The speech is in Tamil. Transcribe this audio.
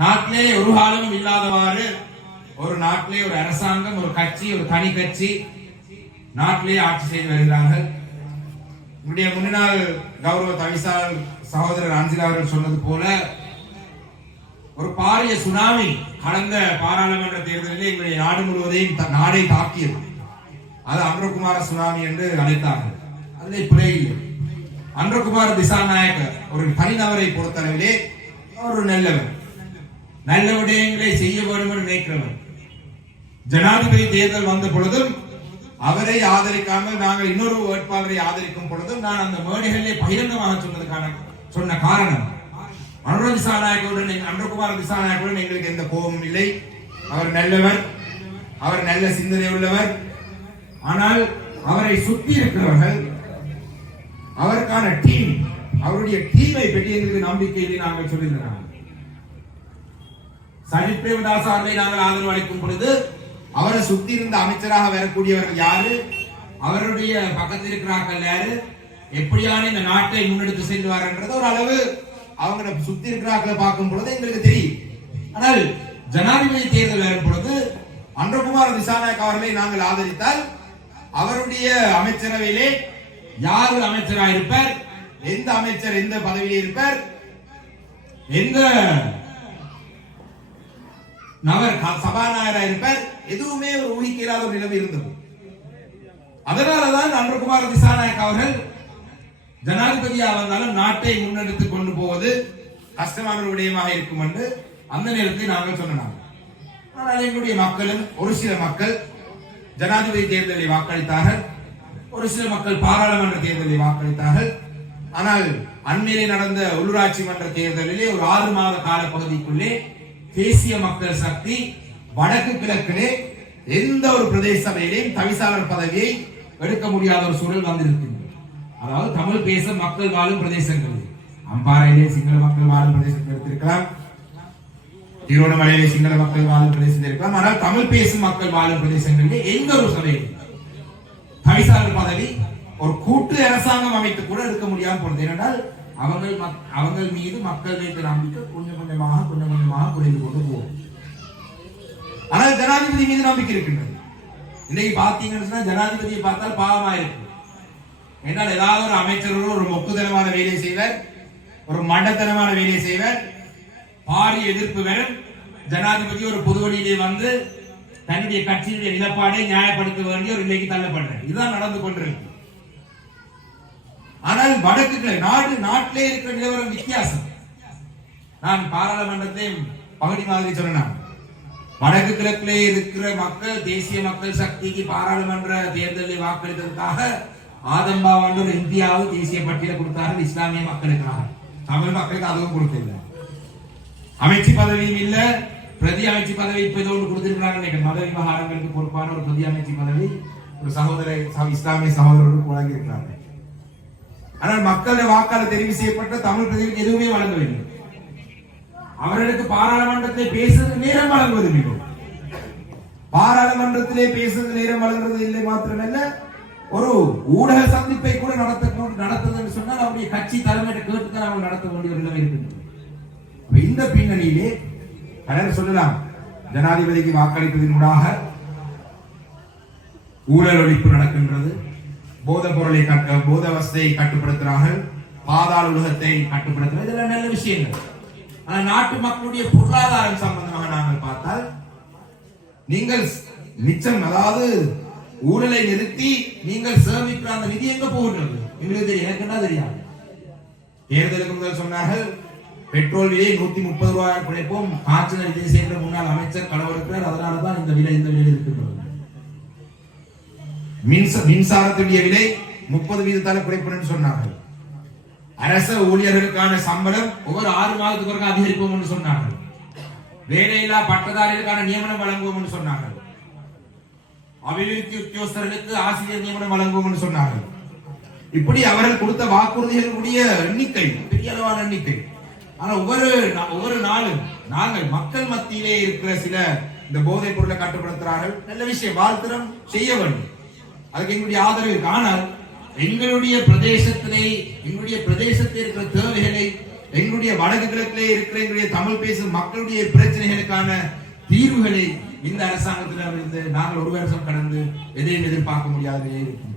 நாட்டிலே ஒரு காலமும் இல்லாதவாறு ஒரு நாட்டிலே ஒரு அரசாங்கம் ஒரு கட்சி ஒரு தனி கட்சி நாட்டிலே ஆட்சி செய்து வருகிறார்கள். நம்முடைய முன்னாள் கௌரவ தவிசால் சகோதரர் அன்சிலா அவர்கள் சொன்னது போல ஒரு பாரிய சுனாமி கடந்த பாராளுமன்ற தேர்தலில் எங்களுடைய நாடு முழுவதையும் நாடை தாக்கியது. அது அன்றகுமார சுனாமி என்று அழைத்தார்கள். அதில் பிழை இல்லை. அன்றகுமார திசாநாயக்கர் ஒரு தனிநபரை பொறுத்தளவிலே அவர் ஒரு நல்லவர். நல்ல விடயங்களை செய்ய வேண்டும் என்று நினைக்கிறவர். ஜனாதிபதி தேர்தல் வந்த பொழுதும் அவரை ஆதரிக்காமல் நாங்கள் இன்னொரு வேட்பாளரை ஆதரிக்கும் பொழுதும் நான் அந்த மேடைகளிலே பகிரங்கமாக சொன்னதுக்கான சொன்ன காரணம். அனுர திசாநாயகருடன் அன்றகுமார திசாநாயகருடன் எங்களுக்கு எந்த கோபமும் இல்லை. அவர் நல்லவர். அவர் நல்ல சிந்தனை உள்ளவர். ஆனால் அவரை சுற்றி இருக்கிறவர்கள் அவருக்கான டீம் அவருடைய டீமை பற்றி எங்களுக்கு நம்பிக்கை இல்லை நாங்கள் சொல்லியிருக்கிறாங்க சஜித் பிரேமதாஸ் அவர்களை நாங்கள் ஆதரவு அளிக்கும் பொழுது அவரை சுத்தி இருந்த அமைச்சராக வரக்கூடியவர்கள் யாரு? அவருடைய பக்கத்தில் இருக்கிறார்கள் யாரு? எப்படியான இந்த நாட்டை முன்னெடுத்து செல்வார்ன்றது ஒரு அளவு அவங்களை சுத்தி இருக்கிறார்களை பார்க்கும் பொழுது எங்களுக்கு தெரியும். ஆனால் ஜனாதிபதி தேர்தல் வரும் பொழுது அன்றகுமார் திசாநாயக் அவர்களை நாங்கள் ஆதரித்தால் அவருடைய அமைச்சரவையிலே யார் அமைச்சராக இருப்பார் எந்த அமைச்சர் எந்த பதவியில் இருப்பார்? எந்த நபர் சபாநாயகராக இருப்பார். எதுவுமே ஒரு ஊகிக்க இல்லாத ஒரு நிலைமை இருந்தது. அதனாலதான் அன்றகுமார் திசாநாயக் அவர்கள் ஜனாதிபதியாக வந்தாலும் நாட்டை முன்னெடுத்து கொண்டு போவது கஷ்டமான ஒரு விடயமாக இருக்கும் என்று அந்த நேரத்தில் நாங்கள் சொன்னோம் ஆனால் எங்களுடைய மக்களும் ஒரு சில மக்கள் ஜனாதிபதி தேர்தலை வாக்களித்தார்கள். ஒரு சில மக்கள் பாராளுமன்ற தேர்தலில் வாக்களித்தார்கள். ஆனால் அண்மையிலே நடந்த உள்ளூராட்சி மன்ற தேர்தலிலே ஒரு ஆறு மாத கால பகுதிக்குள்ளே தேசிய மக்கள் சக்தி வடக்கு கிழக்கிலே எந்த ஒரு பிரதேச சபையிலையும் தவிசாளர் பதவியை எடுக்க முடியாத ஒரு சூழல் வந்திருக்கின்றது. அதாவது தமிழ் பேசும் மக்கள் வாழும் பிரதேசங்கள். அம்பாறையிலே சிங்கள மக்கள் வாழும் பிரதேசத்தில் எடுத்திருக்கலாம் திருவண்ணாமலையிலே சிங்கள மக்கள் வாழும் பிரதேசத்தில் இருக்கலாம் ஆனால் தமிழ் பேசும் மக்கள் வாழும் பிரதேசங்களில் எந்த ஒரு சபையில் தவிசாளர் பதவி ஒரு கூட்டு அரசாங்கம் அமைத்து கூட இருக்க முடியாமல் போனது. ஏனென்றால் அவங்கள் மக்- அவங்கள் மீது மக்கள் வைத்த நம்பிக்கை கொஞ்சம் கொஞ்சமாக கொஞ்சம் கொஞ்சமாக குறைந்து கொண்டு போகும். ஆனால் ஜனாதிபதி மீது நம்பிக்கை இருக்கின்றது. இன்னைக்கு பார்த்தீங்கன்னு சொன்னால் ஜனாதிபதியை பார்த்தால் பாவமா இருக்கு. என்றால் ஏதாவது ஒரு அமைச்சர் ஒரு மொக்குத்தனமான வேலையை செய்வர் ஒரு மண்டத்தனமான வேலையை செய்வர் பாரிய எதிர்ப்பு வரும். ஜனாதிபதி ஒரு பொது வழியிலே வந்து தன்னுடைய கட்சியினுடைய நிலப்பாடை நியாயப்படுத்த வேண்டிய ஒரு நிலைக்கு தள்ளப்படுறார். இதுதான் நடந்து கொண்டிருக்கு. ஆனால் வடக்கு கிளை நாடு நாட்டிலே இருக்கிற நிலவரம் வித்தியாசம். நான் பாராளுமன்றத்தையும் பகுதி மாதிரி சொல்லணும் வடக்கு கிழக்கிலே இருக்கிற மக்கள் தேசிய மக்கள் சக்திக்கு பாராளுமன்ற தேர்தலில் வாக்களித்ததற்காக ஆதம்பாவாண்டு ஒரு இந்தியாவும் தேசிய பட்டியலை கொடுத்தார்கள் இஸ்லாமிய மக்களுக்காக. தமிழ் மக்களுக்கு அதுவும் கொடுக்கல அமைச்சு பதவியும் இல்ல. பிரதி அமைச்சு பதவி இப்ப ஏதோ ஒன்று கொடுத்திருக்கிறாங்க நினைக்கிறேன். மத விவகாரங்களுக்கு பொறுப்பான ஒரு பிரதி அமைச்சு பதவி ஒரு சகோதர ச- இஸ்லாமிய சகோதரர்களுக்கு வழங்கியிருக்கிறார்கள் ஆனால் மக்களுடைய வாக்காளர் தெரிவு செய்யப்பட்ட தமிழ் பிரதிநிதி எதுவுமே வழங்கவில்லை. அவர்களுக்கு பாராளுமன்றத்தை பேசுறது நேரம் வழங்குவது மிகவும். பாராளுமன்றத்திலே பேசுறது நேரம் வழங்குறது இல்லை மாத்திரமல்ல ஒரு ஊடக சந்திப்பை கூட நடத்த நடத்துதுன்னு சொன்னால் அவருடைய கட்சி தலைமையிட்ட கேட்டுதான் அவங்க நடத்த வேண்டிய ஒரு நிலைமை இருக்கின்றது. இந்த பின்னணியிலே பலர் சொல்லலாம். ஜனாதிபதிக்கு வாக்களிப்பதன் ஊடாக ஊழல் ஒழிப்பு நடக்கின்றது. போத பொருளை கட்ட போத கட்டுப்படுத்துகிறார்கள் பாதாள உலகத்தை கட்டுப்படுத்துகிறது இதெல்லாம் நல்ல விஷயங்கள். ஆனா நாட்டு மக்களுடைய பொருளாதாரம் சம்பந்தமாக நாங்கள் பார்த்தால் நீங்கள் மிச்சம் அதாவது ஊழலை நிறுத்தி நீங்கள் சேமிக்கிற அந்த நிதி எங்க போகின்றது? எங்களுக்கு தெரியும். எனக்கு என்ன தெரியாது. தேர்தலுக்கு முதல் சொன்னார்கள் பெட்ரோல் விலையை நூத்தி முப்பது ரூபாய் குறைப்போம். காய்ச்சல் விஜய் சேர்ந்த முன்னாள் அமைச்சர் கலவரக்கிறார் அதனாலதான் இந்த விலை இந்த விலையில் இருக்கின்றது. மின்சாரத்துடைய விலை முப்பது வீதத்தால குறைப்போம்னு சொன்னார்கள். அரச ஊழியர்களுக்கான சம்பளம் ஒவ்வொரு ஆறு மாதத்துக்கு பிறகு அதிகரிப்போம் சொன்னார்கள். வேலையில்லா பட்டதாரிகளுக்கான நியமனம் வழங்குவோம் சொன்னார்கள். அபிவிருத்தி உத்தியோகஸ்தர்களுக்கு ஆசிரியர் நியமனம் வழங்குவோம் சொன்னார்கள். இப்படி அவர்கள் கொடுத்த வாக்குறுதிகளுடைய எண்ணிக்கை பெரிய அளவான எண்ணிக்கை. ஆனா ஒவ்வொரு நா- ஒவ்வொரு நாளும் நாங்கள் மக்கள் மத்தியிலே இருக்கிற சில இந்த போதைப் பொருளை கட்டுப்படுத்துகிறார்கள் நல்ல விஷயம் வாழ்த்திரம் செய்ய வேண்டும். அதுக்கு எங்களுடைய ஆதரவு இருக்கு ஆனால் எங்களுடைய பிரதேசத்திலே எங்களுடைய பிரதேசத்தில் இருக்கிற தேவைகளை எங்களுடைய வடக்கு கிழக்கிலே இருக்கிற எங்களுடைய தமிழ் பேசும் மக்களுடைய பிரச்சனைகளுக்கான தீர்வுகளை இந்த அரசாங்கத்தில் இருந்து நாங்கள் ஒரு வருஷம் கடந்து எதையும் எதிர்பார்க்க முடியாதே இருக்கின்றோம்.